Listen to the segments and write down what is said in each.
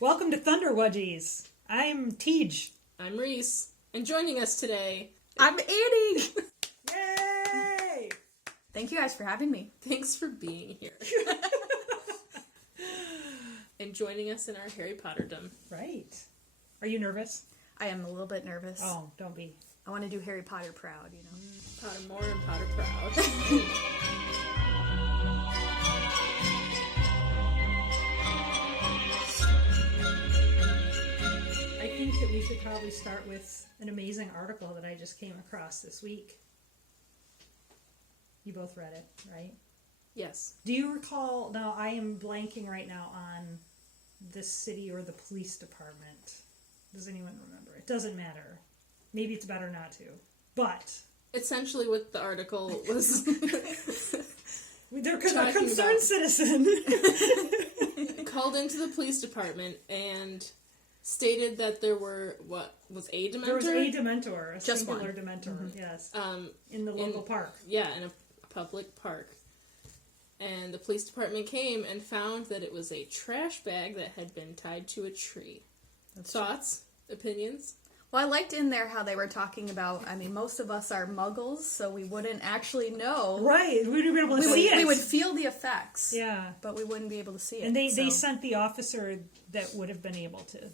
Welcome to Thunderwudgies. I'm Teej. I'm Reese, and joining us today, I'm Annie! Yay! Thank you guys for having me. Thanks for being here. And joining us in our Harry Potterdom. Right. Are you nervous? I am a little bit nervous. Oh, don't be. I want to do Harry Potter proud, you know. Pottermore and Potter Proud. I think that we should probably start with an amazing article that I just came across this week. You both read it, right? Yes. Do you recall, now I am blanking right now on the city or the police department. Does anyone remember? It doesn't matter. Maybe it's better not to. But Essentially what the article was they're a Talking concerned about- citizen. called into the police department and stated that there were, a Dementor? There was a Dementor, a Just singular one. Dementor, yes, Um, in the local park. Yeah, in a public park. And the police department came and found that it was a trash bag that had been tied to a tree. Thoughts? Opinions? Well, I liked in there how they were talking about, most of us are muggles, so we wouldn't actually know. Right, we would be able to see it. We would feel the effects. Yeah. But we wouldn't be able to see it. And they so. sent the officer that would have been able to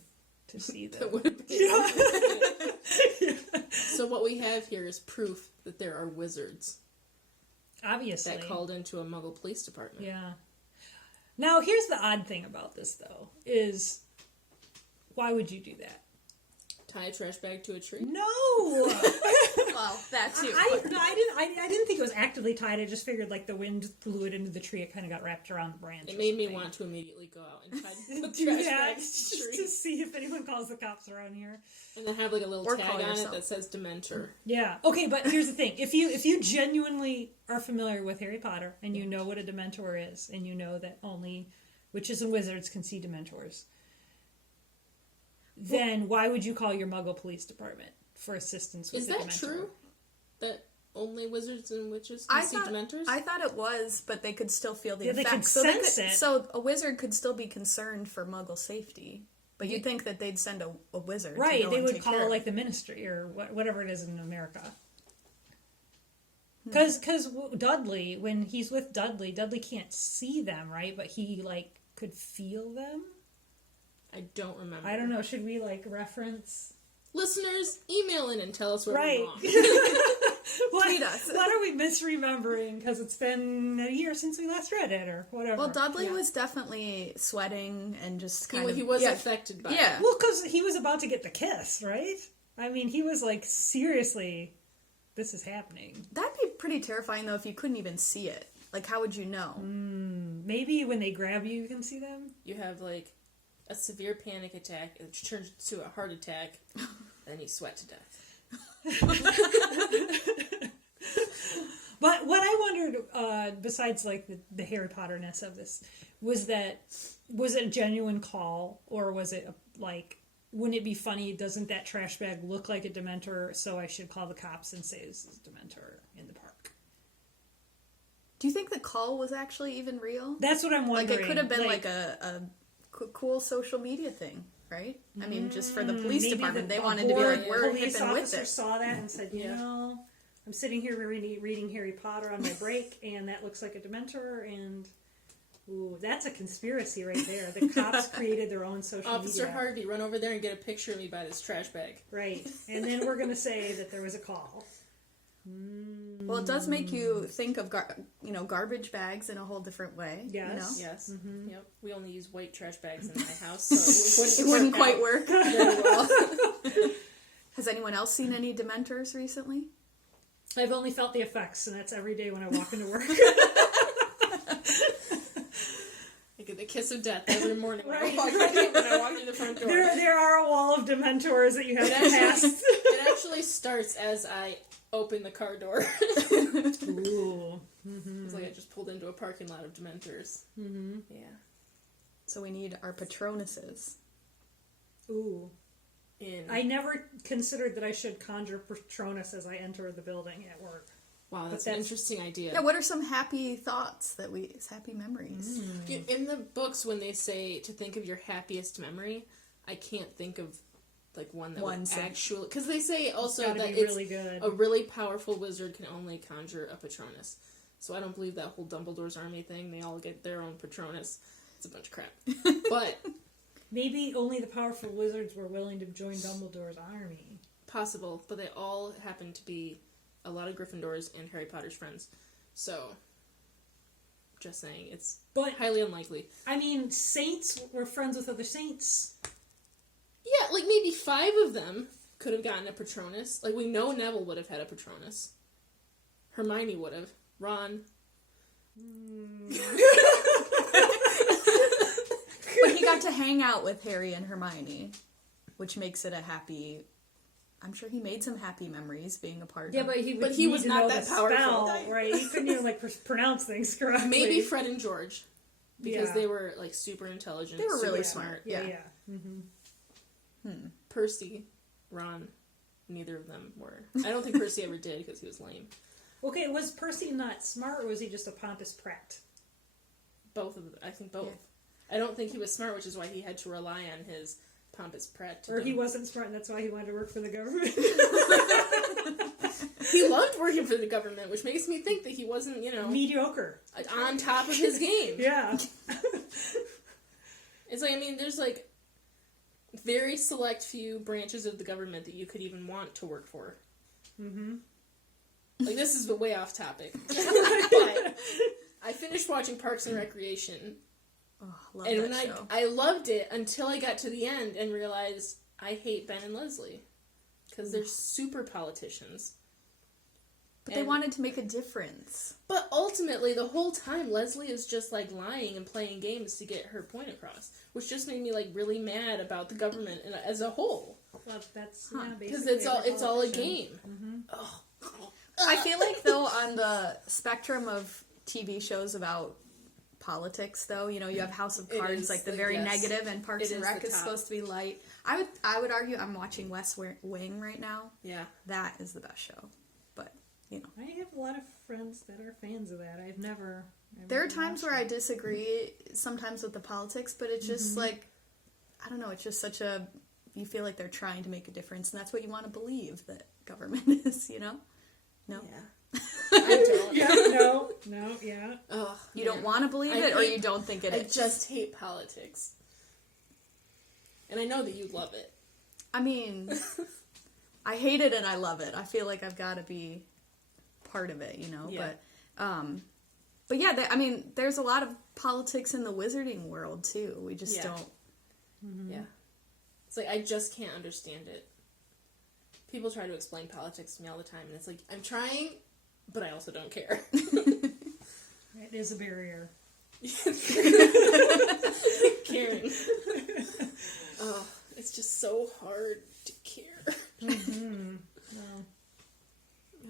see them. That would have been. So what we have here is proof that there are wizards Obviously. that called into a Muggle police department. Yeah. Now, here's the odd thing about this, though, is why would you do that? Tie a trash bag to a tree? No! Well, that too. I didn't think it was actively tied. I just figured, like, the wind blew it into the tree. It kind of got wrapped around the branch. It made me want to immediately go out and tie the do trash that bags just to to trees. see if anyone calls the cops around here. And then have like a little Or tag call on yourself. it that says Dementor. Yeah. Okay, but here's the thing. If you genuinely are familiar with Harry Potter and you know what a Dementor is, and you know that only witches and wizards can see Dementors, then why would you call your Muggle police department for assistance with Is the that Dementor? true? That only wizards and witches can see Dementors? I thought it was, but they could still feel the Yeah, they effects. could sense it. So a wizard could still be concerned for Muggle safety. But you'd think that they'd send a wizard. Right, to go they and would take care call of like the ministry or whatever it is in America. Because Dudley, when he's with Dudley can't see them, right? But he like could feel them. I don't remember. I don't know. Should we like reference? Listeners, email in and tell us where Right. we're wrong. Tweet us. What are we misremembering? Because it's been a year since we last read it, or whatever. Well, Dudley was definitely sweating and just kind of... He was affected by it. Yeah. Well, because he was about to get the kiss, right? I mean, he was like, seriously, this is happening. That'd be pretty terrifying, though, if you couldn't even see it. Like, how would you know? Maybe when they grab you, you can see them. You have like a severe panic attack, it turns to a heart attack, and then you sweat to death. But what I wondered, besides like the Harry Potter-ness of this, was it a genuine call, or was it like, wouldn't it be funny, doesn't that trash bag look like a Dementor, so I should call the cops and say this is a Dementor in the park? Do you think the call was actually even real? That's what I'm wondering. Like, it could have been like a cool social media thing, right? I mean, just for the police maybe department, they a wanted to be like, bored we're police hip and with officer it. saw that and said, you know, I'm sitting here reading Harry Potter on my break, and that looks like a Dementor, and ooh, that's a conspiracy right there. The cops created their own social Officer media. Harvey, run over there and get a picture of me by this trash bag. Right, and then we're going to say that there was a call. Well, it does make you think of garbage bags in a whole different way. Yes. You know? Yes. Yep. We only use white trash bags in my house, so It wouldn't quite out work. very well. Has anyone else seen any Dementors recently? I've only felt the effects, and that's every day when I walk into work. I get the kiss of death every morning when, Right. I walk through the front door. There are a wall of Dementors that you have to pass. It actually starts as I open the car door. Ooh. It's like I just pulled into a parking lot of Dementors. Mm-hmm. Yeah. So we need our Patronuses. Ooh. I never considered that I should conjure Patronus as I enter the building at work. Wow, that's But an that's- interesting idea. Yeah, what are some happy thoughts happy memories? In the books, when they say to think of your happiest memory, I can't think of like one that would actually, because they say also gotta that be it's really good. a really powerful wizard can only conjure a Patronus. So I don't believe that whole Dumbledore's army thing. They all get their own Patronus. It's a bunch of crap. But Maybe only the powerful wizards were willing to join Dumbledore's army. possible, but they all happen to be a lot of Gryffindors and Harry Potter's friends. So, just saying, it's But highly unlikely. I mean, saints were friends with other saints. Yeah, like maybe 5 of them could have gotten a Patronus. Like, we know Neville would have had a Patronus. Hermione would have. Ron. But he got to hang out with Harry and Hermione, which makes it a happy... I'm sure he made some happy memories being a part Yeah, of... but he But was not that powerful. spell, right? He couldn't even pronounce things correctly. Maybe Fred and George. Because Yeah. they were, like, super intelligent. They were super really smart. smart. Yeah. Yeah. Mm-hmm. Percy, Ron, neither of them were. I don't think Percy ever did because he was lame. Okay, was Percy not smart, or was he just a pompous prat? Both of them. I think both. Yeah. I don't think he was smart, which is why he had to rely on his pompous prat. Or he wasn't smart, and that's why he wanted to work for the government? He loved working for the government, which makes me think that he wasn't, Mediocre. on top of his game. Yeah. It's like, I mean, there's like very select few branches of the government that you could even want to work for. Mm-hmm. Like, this is way off topic. But I finished watching Parks and Recreation. Oh, love And that when show. I loved it until I got to the end and realized I hate Ben and Leslie. Because they're super politicians. But they wanted to make a difference. But ultimately, the whole time, Leslie is just, like, lying and playing games to get her point across. Which just made me, like, really mad about the government as a whole. Well, that's Because basically it's all a politician. game. Mm-hmm. I feel like, though, on the spectrum of TV shows about politics, though, you have House of It Cards, is like the the- very yes. negative, and Parks It and is Rec the is top. supposed to be light. I would argue I'm watching West Wing right now. Yeah. That is the best show. But, I have a lot of friends that are fans of that. I've never there are times watched where I it. disagree sometimes with the politics, but it's just like, I don't know, it's just such a, you feel like they're trying to make a difference, and that's what you want to believe that government is, No? Yeah. I don't. Yeah, no, yeah. Oh, You don't want to believe I it, or hate- you don't think it I is? just hate politics. And I know that you love it. I mean, I hate it and I love it. I feel like I've got to be part of it, Yeah. But yeah, there's a lot of politics in the wizarding world too. We just Yeah. don't. Yeah. It's like, I just can't understand it. People try to explain politics to me all the time, and it's like, I'm trying, but I also don't care. It is a barrier. Caring. Oh, it's just so hard to care.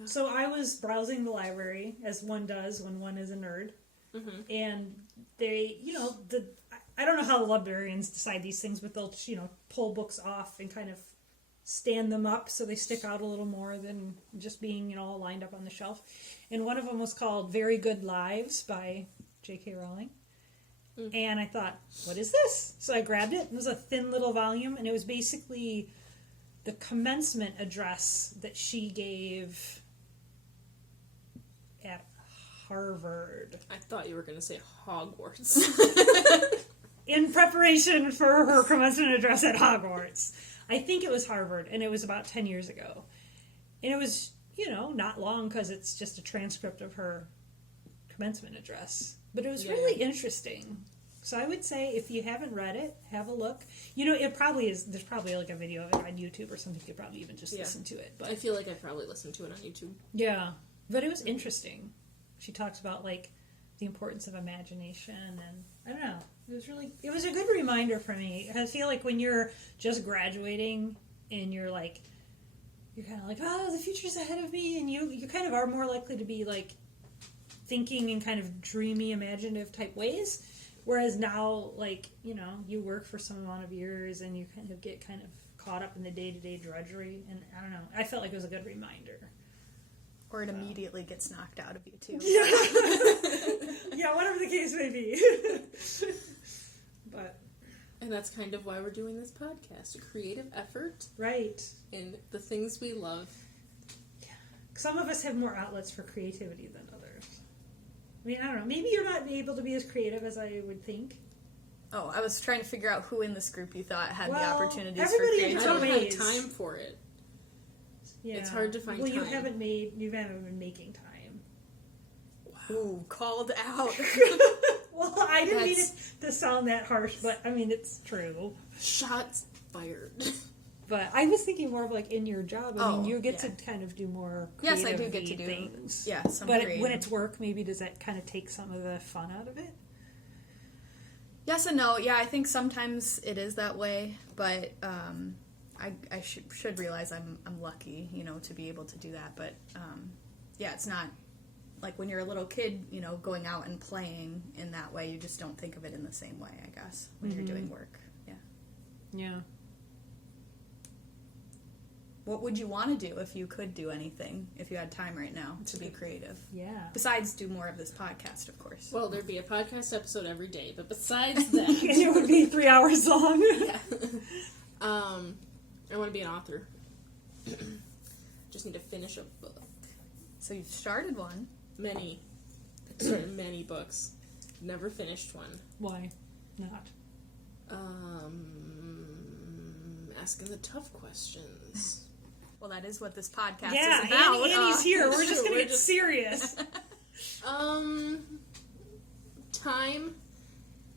So I was browsing the library, as one does when one is a nerd, and they, I don't know how the librarians decide these things, but they'll, pull books off and kind of stand them up so they stick out a little more than just being, all lined up on the shelf. And one of them was called Very Good Lives by J.K. Rowling. And I thought, what is this? So I grabbed it. It was a thin little volume, and it was basically the commencement address that she gave at Harvard I thought you were going to say Hogwarts. in preparation for her commencement address at Hogwarts. I think it was Harvard, and it was about 10 years ago. And it was, not long because it's just a transcript of her commencement address. But it was really interesting. So I would say if you haven't read it, have a look. It probably is, there's probably like a video of it on YouTube or something. You could probably even just listen to it. But I feel like I probably listened to it on YouTube. yeah, but it was interesting. She talks about like the importance of imagination, and I don't know. It was a good reminder for me. I feel like when you're just graduating and you're kind of like, oh, the future's ahead of me, and you kind of are more likely to be like thinking in kind of dreamy, imaginative type ways. Whereas now, you work for some amount of years and you kind of get kind of caught up in the day-to-day drudgery. And I don't know. I felt like it was a good reminder. Or it immediately gets knocked out of you, too. Yeah, whatever the case may be. But And that's kind of why we're doing this podcast. A creative effort right. in the things we love. Some of us have more outlets for creativity than others. I mean, I don't know. Maybe you're not able to be as creative as I would think. Oh, I was trying to figure out who in this group you thought had the Well, opportunities for everybody in I creativity. don't ways. have time for it. Yeah. It's hard to find Well, you time. haven't been making time. Ooh, called out. Well, I didn't mean That's- it to sound that harsh, but I mean, it's true. Shots fired. But I was thinking more of like in your job. I mean, Oh, you get yeah. to kind of do more Yes, creative I do get to do things. Yeah, some But creative. when it's work, maybe does that kind of take some of the fun out of it? Yes and no. Yeah, I think sometimes it is that way, but I should realize I'm lucky, to be able to do that. But yeah, it's not like when you're a little kid, going out and playing in that way. You just don't think of it in the same way, I guess, when you're doing work. Yeah. Yeah. What would you want to do if you could do anything, if you had time right now to be creative? Yeah. Besides do more of this podcast, of course. Well, there'd be a podcast episode every day, but besides that, And it would be 3 hours long. yeah. I want to be an author. Just need to finish a book. So you've started one. Many. I started many books. Never finished one. Why not? Asking the tough questions. Well, that is what this podcast Yeah, is about. Annie's here. We're just True, going to we're get just- serious. Time,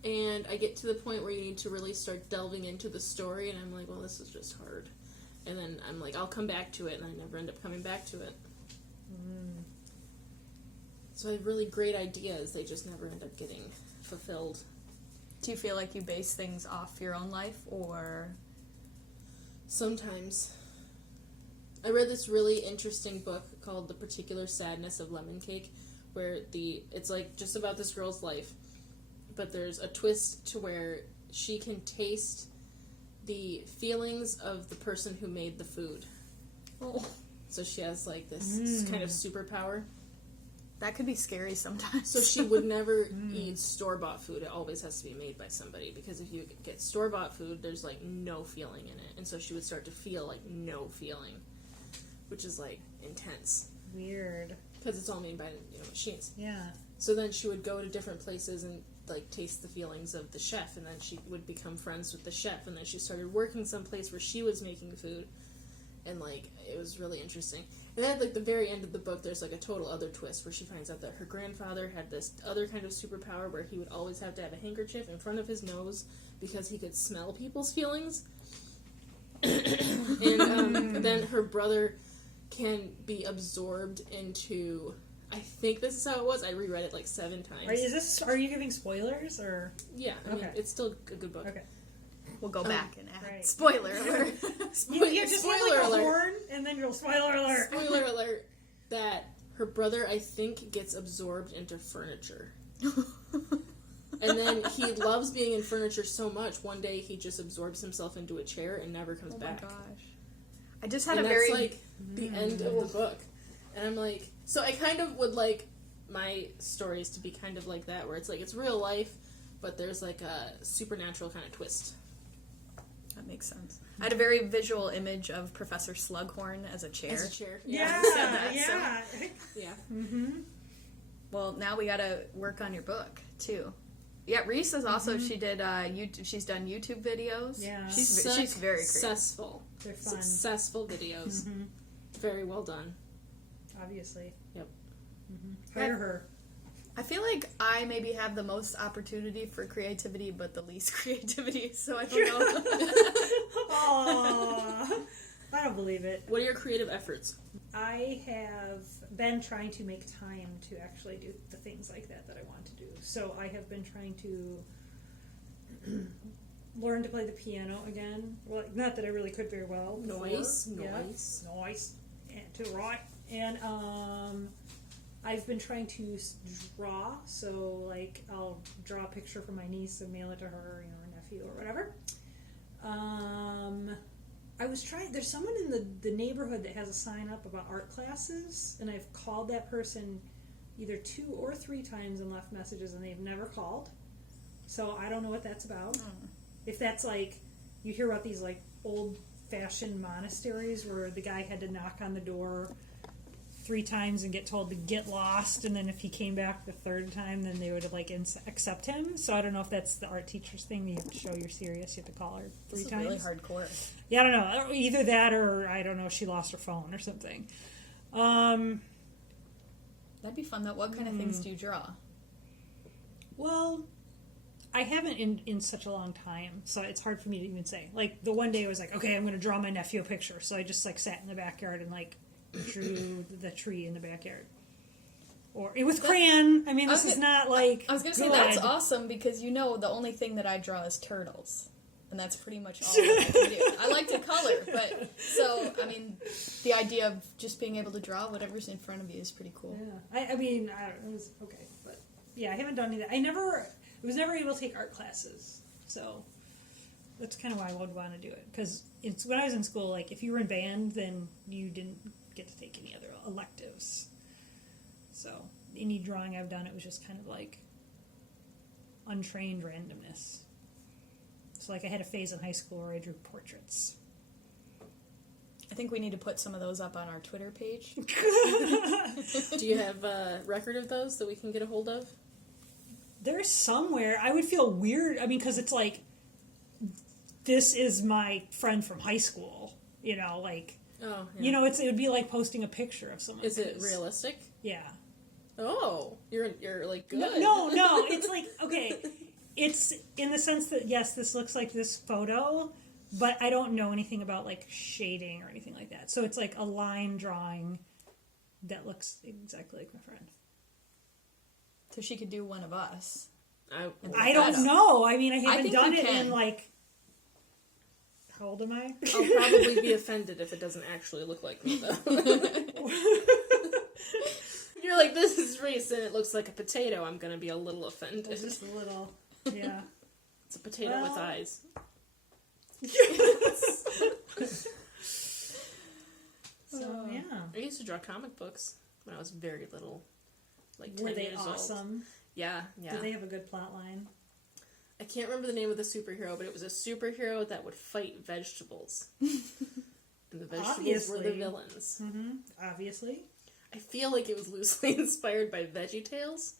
and I get to the point where you need to really start delving into the story, and I'm like, well, this is just hard. And then I'm like, I'll come back to it, and I never end up coming back to it. So I have really great ideas, they just never end up getting fulfilled. Do you feel like you base things off your own life, or... Sometimes. I read this really interesting book called The Particular Sadness of Lemon Cake, where it's like just about this girl's life, but there's a twist to where she can taste the feelings of the person who made the food. Oh, So she has like this kind of superpower. that could be scary sometimes. So she would never eat store-bought food. It always has to be made by somebody, because if you get store-bought food, there's like no feeling in it. And so she would start to feel like no feeling, which is like intense. Weird. Because it's all made by machines. Yeah. So then she would go to different places and like taste the feelings of the chef, and then she would become friends with the chef, and then she started working someplace where she was making food, and like it was really interesting. And then at like the very end of the book, there's like a total other twist where she finds out that her grandfather had this other kind of superpower where he would always have to have a handkerchief in front of his nose because he could smell people's feelings. And then her brother can be absorbed into, I think this is how it was, I reread it like 7 times. Are you giving spoilers or? Yeah, I mean, Okay. it's still a good book. Okay. We'll go back and add. Right. Spoiler alert. You just want like Spoiler a alert. horn, and then you'll spoiler alert. Spoiler alert, that her brother, I think, gets absorbed into furniture. And then he loves being in furniture so much, one day he just absorbs himself into a chair and never comes Oh my back. gosh. I just had And a that's very... like the end of the book. And I'm like, so I kind of would like my stories to be kind of like that, where it's like, it's real life, but there's like a supernatural kind of twist. That makes sense. I had a very visual image of Professor Slughorn as a chair. As a chair. Yeah, you said that, yeah. Yeah. Mm-hmm. Well, now we gotta work on your book, too. Yeah, Reese is also, she did YouTube, she's done YouTube videos. Yeah. She's very creative. Successful. They're fun, Successful videos. Very well done. obviously. Yep. Hire her. I feel like I maybe have the most opportunity for creativity, but the least creativity, so I don't know. Aww. I don't believe it. What are your creative efforts? I have been trying to make time to actually do the things like that I want to do. So I have been trying to learn to play the piano again. Well, not that I really could very well before. Nice. And to write. And I've been trying to draw. So like I'll draw a picture for my niece and mail it to her, or nephew or whatever. I was trying. There's someone in the neighborhood that has a sign up about art classes, and I've called that person either 2 or 3 times and left messages, and they've never called. So I don't know what that's about. If that's like, you hear about these like old-fashioned monasteries where the guy had to knock on the door 3 times and get told to get lost, and then if he came back the 3rd time, then they would like accept him. So I don't know if that's the art teacher's thing. You have to show you're serious. You have to call her 3 times. Really hardcore. Yeah, I don't know. Either that or I don't know. She lost her phone or something. That'd be fun. Though. What kind of things do you draw? Well, I haven't in such a long time, so it's hard for me to even say. Like the one day I was like, okay, I'm going to draw my nephew a picture. So I just like sat in the backyard and like drew the tree in the backyard. Or with crayon. I mean, this is not like. I was going to say good. that's awesome because you know the only thing that I draw is turtles. And that's pretty much all that I can do. I like to color, but so I mean, the idea of just being able to draw whatever's in front of you is pretty cool. Yeah, I mean, it was okay, but yeah, I haven't done any of that. I was never able to take art classes, so that's kind of why I would want to do it. Because when I was in school, like if you were in band, then you didn't get to take any other electives. So any drawing I've done, it was just kind of like untrained randomness. So like I had a phase in high school where I drew portraits. I think we need to put some of those up on our Twitter page. Do you have a record of those that we can get a hold of? There's somewhere. I would feel weird. I mean, because it's like, this is my friend from high school. You know, like, Oh, yeah. you know, it would be like posting a picture of someone. Is it realistic? Yeah. Oh, you're like good. No. It's like, okay, it's in the sense that yes, this looks like this photo, but I don't know anything about like shading or anything like that. So it's like a line drawing that looks exactly like my friend. So she could do one of us. I don't know. I mean, I haven't think done you it can. in like. How old am I? I'll probably be offended if it doesn't actually look like me, though. You're like, this is Reese, and it looks like a potato. I'm gonna be a little offended. It's just a little, yeah. It's a potato with eyes. So yeah. I used to draw comic books when I was very little, like 10 Were they years awesome? old. Yeah. Did they have a good plot line? I can't remember the name of the superhero, but it was a superhero that would fight vegetables. And the vegetables were the villains. Mm-hmm. Obviously. I feel like it was loosely inspired by VeggieTales.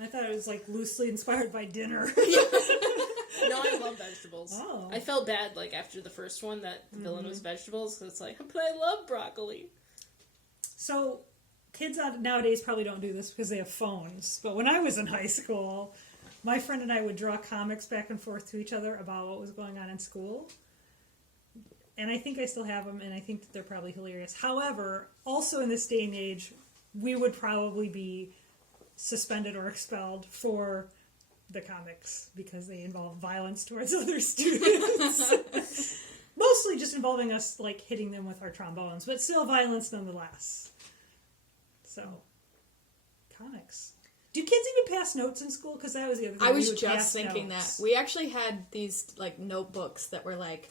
I thought it was like loosely inspired by dinner. No, I love vegetables. Oh. I felt bad like after the first one that the villain was vegetables, because it's like, but I love broccoli. So, kids nowadays probably don't do this because they have phones. But when I was in high school, my friend and I would draw comics back and forth to each other about what was going on in school. And I think I still have them, and I think that they're probably hilarious. However, also in this day and age, we would probably be suspended or expelled for the comics because they involve violence towards other students. Mostly just involving us, like, hitting them with our trombones, but still violence nonetheless. So, comics. Do kids even pass notes in school? Because that was the other thing. I was just thinking notes. that. We actually had these, like, notebooks that were, like,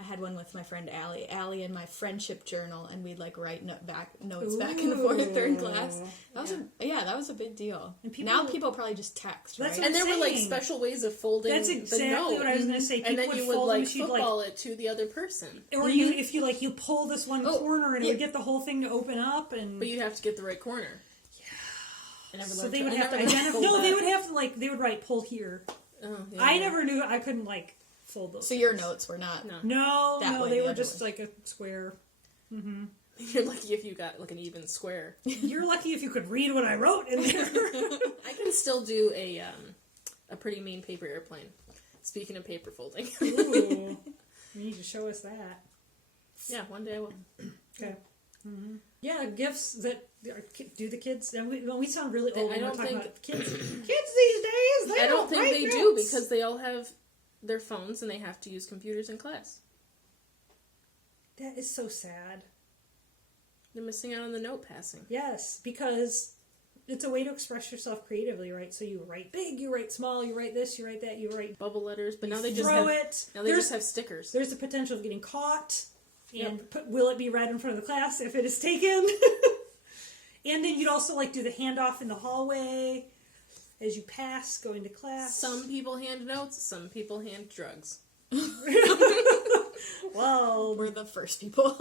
I had one with my friend Allie. Allie and my friendship journal, and we'd, like, write notes back and forth during class. That was that was a big deal. And now people probably just text, right? And there were, like, special ways of folding That's exactly the note. what I was going to say. People and then you would, fold like, them, football it to the other person. Or if you pull this one corner and it would get the whole thing to open up. But you'd have to get the right corner. Yeah. So they would have to identify. No, they would have to, like, they would write pull here. Oh, yeah, I never knew, I couldn't, like, fold those. So your notes were not. No, they were other just way. like a square. Mm-hmm. You're lucky if you got like an even square. You're lucky if you could read what I wrote in there. I can still do a pretty mean paper airplane. Speaking of paper folding. Ooh, you need to show us that. Yeah, one day I will. Okay. Mm-hmm. Yeah, gifts that do the kids. And we sound really old. I don't think about kids. Kids these days. I don't think they do because they all have their phones and they have to use computers in class. That is so sad. They're missing out on the note passing. Yes, because it's a way to express yourself creatively, right? So you write big, you write small, you write this, you write that, you write bubble letters, but now they throw just it. just have stickers. There's the potential of getting caught, and will it be read in front of the class if it is taken? And then you'd also like do the handoff in the hallway as you pass going to class. Some people hand notes, some people hand drugs. Well, We're the first people.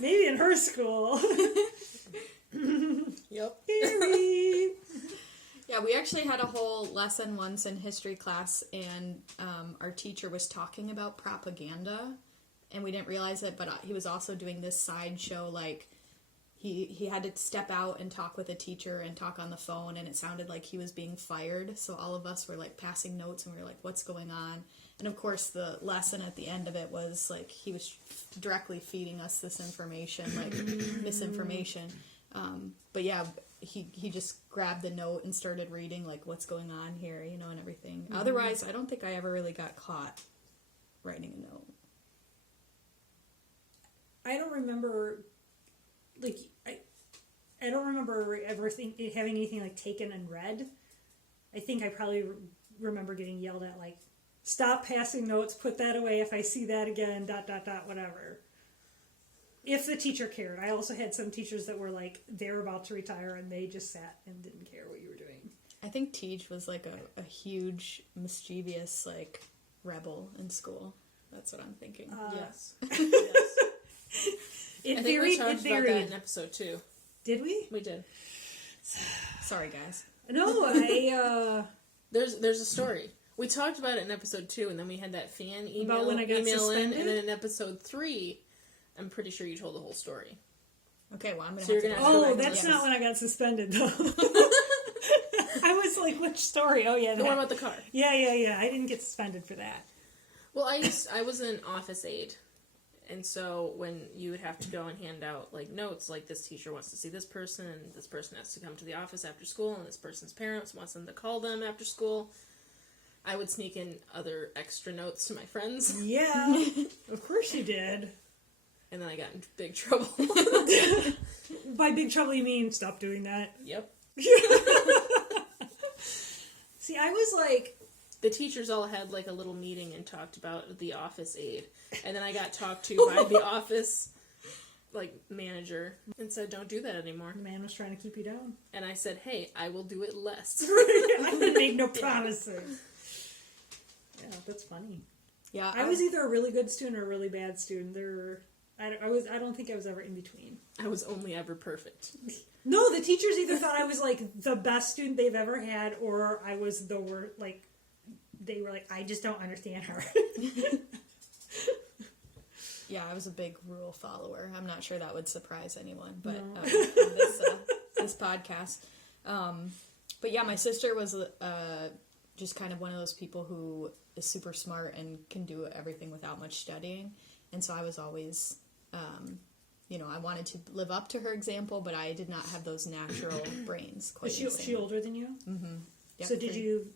maybe in her school. Yep. Yeah, we actually had a whole lesson once in history class, and our teacher was talking about propaganda, and we didn't realize it, but he was also doing this sideshow, like, he had to step out and talk with a teacher and talk on the phone, and it sounded like he was being fired, so all of us were, like, passing notes, and we were like, what's going on? And, of course, the lesson at the end of it was, like, he was directly feeding us this information, like, misinformation. But, yeah, he just grabbed the note and started reading, like, what's going on here, you know, and everything. Mm-hmm. Otherwise, I don't think I ever really got caught writing a note. I don't remember, like, I don't remember ever having anything, like, taken and read. I think I probably remember getting yelled at, like, stop passing notes, put that away if I see that again, ... whatever. If the teacher cared. I also had some teachers that were, like, they're about to retire and they just sat and didn't care what you were doing. I think Teej was, like, a huge, mischievous, like, rebel in school. That's what I'm thinking. Yes. It I think varied. we It talked about varied. that in episode 2. Did we? We did. Sorry, guys. No, There's a story. We talked about it in episode 2, and then we had that fan email, About when I got suspended? and then in episode 3, I'm pretty sure you told the whole story. Okay, well, I'm going So you're to gonna have to... have to Oh, go back and that's listen. not when I got suspended, though. I was like, which story? Oh, yeah. The one that. about the car. Yeah. I didn't get suspended for that. Well, I was an office aide, and so when you would have to go and hand out, like, notes, like, this teacher wants to see this person, and this person has to come to the office after school, and this person's parents wants them to call them after school, I would sneak in other extra notes to my friends, Yeah, of course you did. and then I got in big trouble. By big trouble, you mean stop doing that? Yep. See, I was like, The teachers all had, like, a little meeting and talked about the office aide, and then I got talked to by the office, like, manager, and said, don't do that anymore. the man was trying to keep you down. And I said, hey, I will do it less. I would make no promises. Yeah, that's funny. Yeah, I was either a really good student or a really bad student. I don't think I was ever in between. I was only ever perfect. No, the teachers either thought I was, like, the best student they've ever had, or I was the worst, like, they were like, I just don't understand her. Yeah, I was a big rule follower. I'm not sure that would surprise anyone, but No. on this podcast. But yeah, my sister was just kind of one of those people who is super smart and can do everything without much studying. And so I was always, I wanted to live up to her example, but I did not have those natural brains quite. Is she older than you? Mm-hmm. Yep, So did you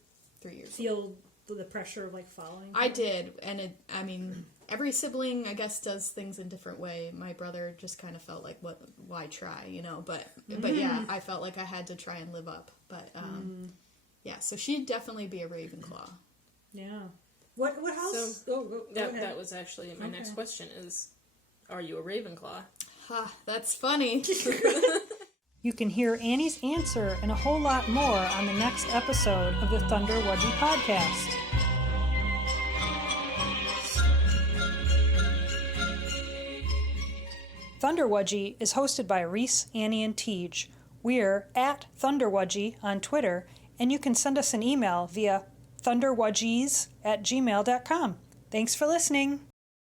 3 years feel the pressure of, like, following her? I did, and every sibling, I guess, does things in a different way. My brother just kind of felt like, why try, But yeah, I felt like I had to try and live up. But yeah, so she'd definitely be a Ravenclaw. Yeah. What house? So, go That ahead. was actually my next Okay. question is, are you a Ravenclaw? Ha, that's funny. You can hear Annie's answer and a whole lot more on the next episode of the Thunderwudgie podcast. Thunderwudgie is hosted by Reese, Annie, and Teej. We're at Thunderwudgie on Twitter, and you can send us an email via thunderwudgies@gmail.com. Thanks for listening.